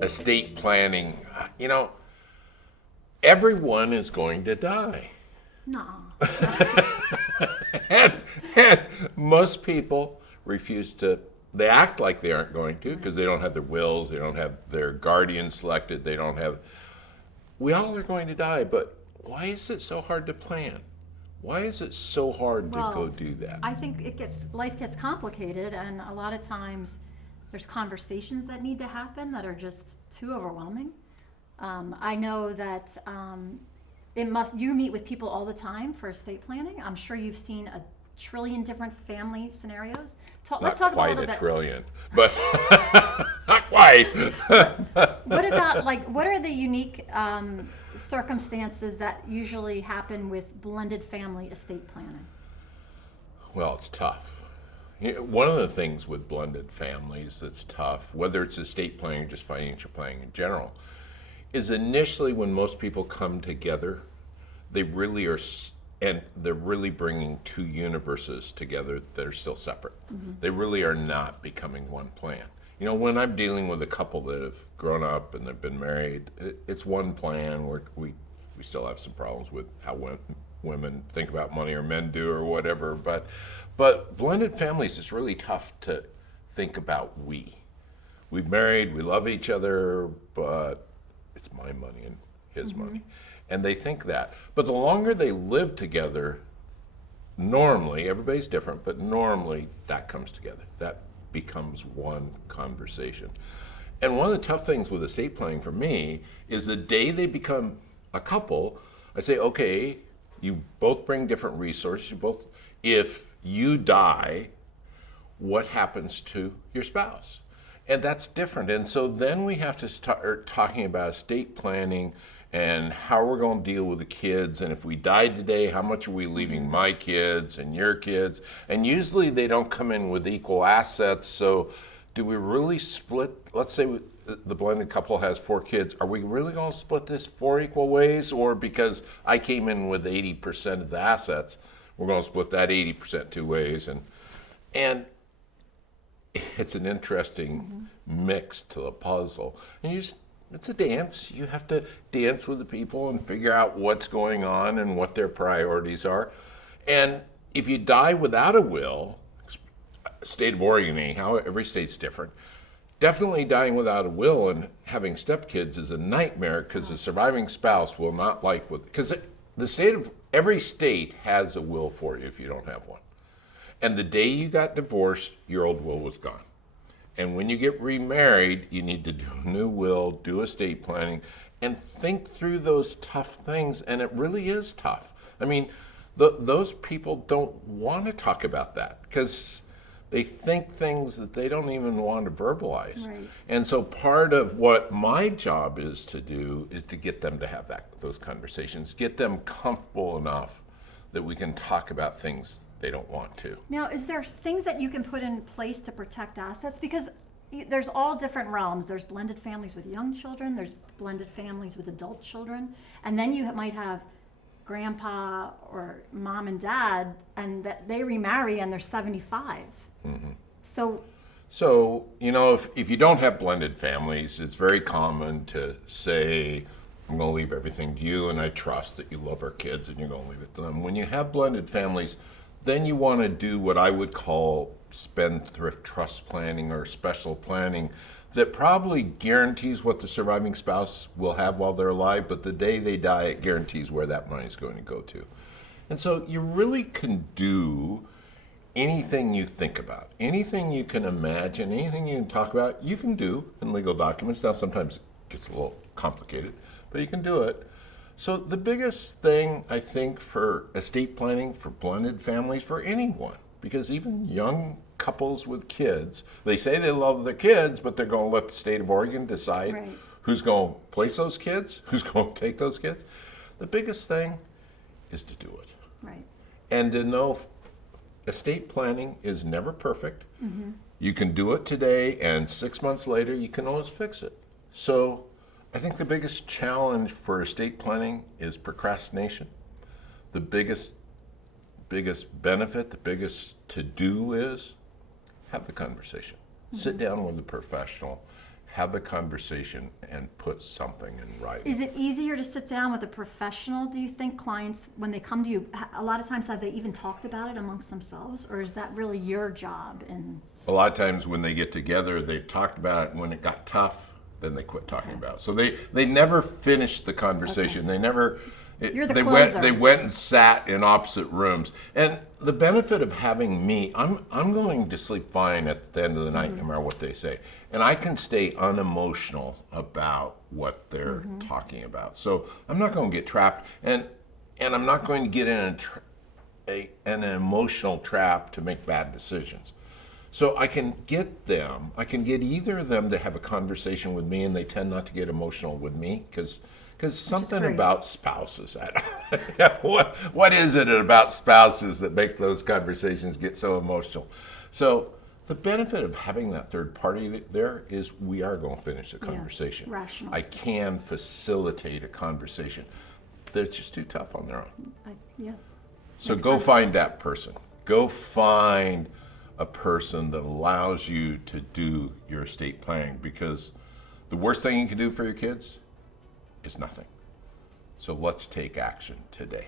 Estate planning, you know, everyone is going to die. No. and, and most people refuse to, they act like they aren't going to because they don't have their wills, they don't have their guardian selected, they don't have, we all are going to die, but why is it so hard to plan? Why is it so hard to go do that? I think life gets complicated, and a lot of times there's conversations that need to happen that are just too overwhelming. I know that you meet with people all the time for estate planning. I'm sure you've seen a trillion different family scenarios. Let's talk about a little bit. Trillion, but not quite. What about, what are the unique circumstances that usually happen with blended family estate planning? Well, it's tough. One of the things with blended families that's tough, whether it's estate planning or just financial planning in general, is initially when most people come together, they really are, and they're really bringing two universes together that are still separate. Mm-hmm. They really are not becoming one plan. You know, when I'm dealing with a couple that have grown up and they've been married, it's one plan where we still have some problems with how women think about money, or men do, or whatever, but blended families, it's really tough to think about we've married, we love each other, but it's my money and his money. And they think that. But the longer they live together, normally, everybody's different, but normally that comes together. That becomes one conversation. And one of the tough things with estate planning for me is the day they become a couple, I say, okay, you both bring different resources. If you die, what happens to your spouse? And that's different. And so then we have to start talking about estate planning and how we're going to deal with the kids. And if we died today, how much are we leaving my kids and your kids? And usually they don't come in with equal assets. So do we really split? Let's say the blended couple has 4 kids. Are we really going to split this 4 equal ways? Or because I came in with 80% of the assets, we're going to split that 80% 2 ways? And it's an interesting mix to the puzzle. And it's a dance. You have to dance with the people and figure out what's going on and what their priorities are. And if you die without a will, state of Oregon anyhow, every state's different, definitely dying without a will and having stepkids is a nightmare because the surviving spouse will not like because every state has a will for you if you don't have one. And the day you got divorced, your old will was gone. And when you get remarried, you need to do a new will, do estate planning, and think through those tough things. And it really is tough. I mean, those people don't want to talk about that because they think things that they don't even want to verbalize. Right. And so part of what my job is to do is to get them to have those conversations, get them comfortable enough that we can talk about things they don't want to. Now, is there things that you can put in place to protect assets? Because there's all different realms. There's blended families with young children, there's blended families with adult children, and then you might have grandpa or mom and dad, and that they remarry and they're 75. Mm-hmm. So, you know, if you don't have blended families, it's very common to say, I'm going to leave everything to you, and I trust that you love our kids and you're going to leave it to them. When you have blended families, then you want to do what I would call spendthrift trust planning or special planning that probably guarantees what the surviving spouse will have while they're alive, but the day they die, it guarantees where that money is going to go to. And so you really can do anything you think about, anything you can imagine, anything you can talk about, you can do in legal documents. Now, sometimes it gets a little complicated, but you can do it. So the biggest thing, I think, for estate planning, for blended families, for anyone, because even young couples with kids, they say they love their kids, but they're going to let the state of Oregon decide who's going to place those kids, who's going to take those kids. The biggest thing is to do it. Right. And to know estate planning is never perfect. Mm-hmm. You can do it today, and 6 months later, you can always fix it. So I think the biggest challenge for estate planning is procrastination. The biggest benefit, the biggest to do is have the conversation. Sit down with a professional, have the conversation, and put something in writing. Is it easier to sit down with a professional, do you think, clients, when they come to you, a lot of times have they even talked about it amongst themselves, or is that really your job? And A lot of times when they get together, they've talked about it, and when it got tough, then they quit talking about it. So they never finished the conversation. They never. You're the they closer. They went and sat in opposite rooms. And the benefit of having me, I'm going to sleep fine at the end of the night, no matter what they say, and I can stay unemotional about what they're talking about. So I'm not going to get trapped, and I'm not going to get in an emotional trap to make bad decisions. So I can get either of them to have a conversation with me, and they tend not to get emotional with me, because something great. about spouses, what is it about spouses that make those conversations get so emotional? So the benefit of having that third party there is we are going to finish the conversation. rational. I can facilitate a conversation. They're just too tough on their own. Yeah. So Makes go sense. find that person. Go find a person that allows you to do your estate planning, because the worst thing you can do for your kids is nothing. So let's take action today.